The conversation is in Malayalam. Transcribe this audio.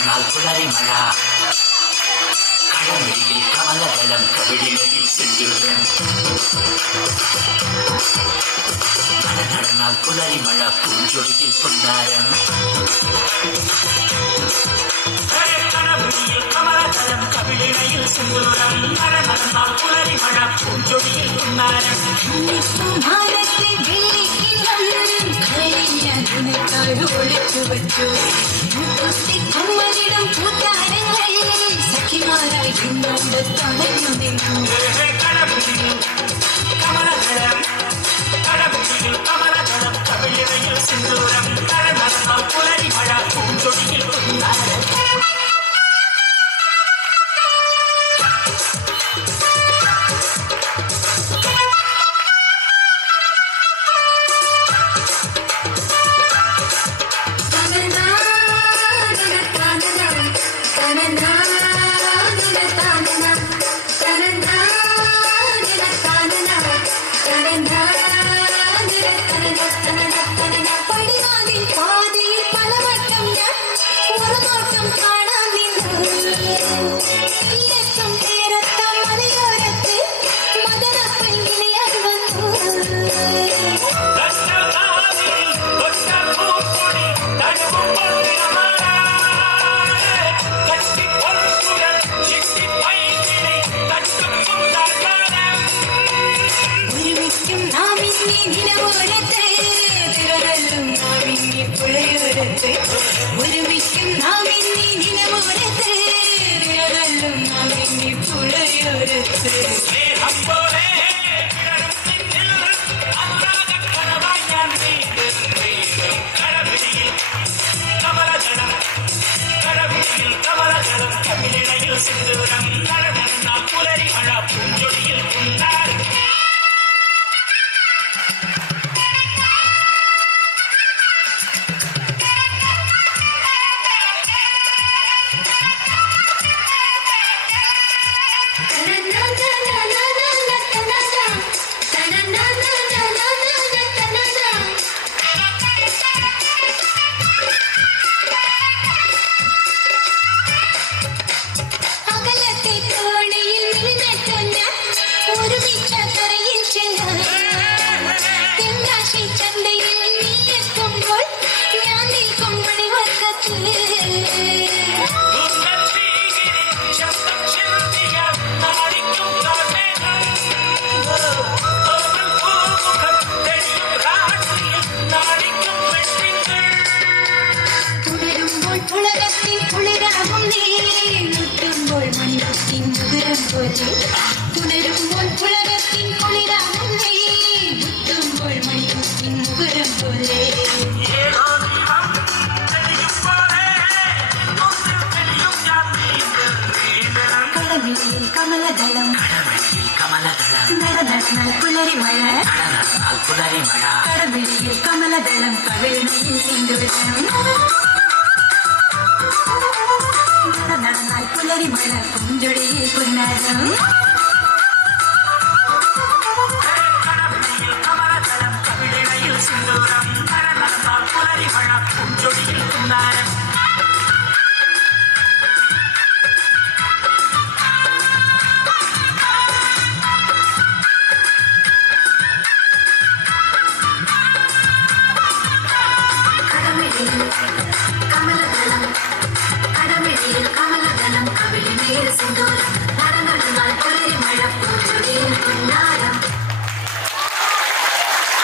നടന്നാൽ പുലരി മഴ കടമിഴിയിൽ കമലദളം കവിളിലയിൽ സിന്ദൂരം നടന്നാൽ പുലരി മഴ പൂഞ്ചൊടിയിൽ പൊന്നാരം കടമിഴിയിൽ കമലദളം കവിളിലയിൽ സിന്ദൂരം നടന്നാൽ പുലരി മഴ പൂഞ്ചൊടിയിൽ പൊന്നാരം ഒളിച്ചു വച്ചു കമ്മലിടം പൂത്താരങ്ങൾ സഖിമാരായി എന്നോട് തളർന്നു നിന്നു കമലദളം കവിളിലയിൽ സിന്ദൂരം നടന്നാൽ പുലരി മഴ പൂഞ്ചൊടിയിൽ പൊന്നാരം ഒരുമിക്കും നാം ഇനി നിലവോരത്ത് വിരതല്ലും നാം ഇനി പുഴയോരത്ത് സ്നേഹം പോലെ കമലദളം കവിളിലയിൽ സിന്ദൂരം നടന്നാൽ പുലരി മഴ പൂഞ്ചൊടിയിൽ പൊന്നാരം പുലരുമ്പോൾ പുളകത്തിൻ കുളിരാകും നീ മുട്ടുമ്പോൾ മണിക്കുത്തിൻ മുകുരം പോലെ കടമിഴിയിൽ കമലദളം നടന്നാൽ പുലരി മഴ കടമിഴിയിൽ കമലദളം കവിളിൽ സിന്ദൂരം നടന്നാൽ പുലരി മഴ പൂഞ്ചൊടിയിൽ പൊന്നാരം കമലദളം കവിളിലയിൽ സിന്ദൂരം നടന്നാൽ പുലരി മഴ പൂഞ്ചൊടിയിൽ പൊന്നാരം കമലദളം കവിളിലയിൽ സിന്ദൂരം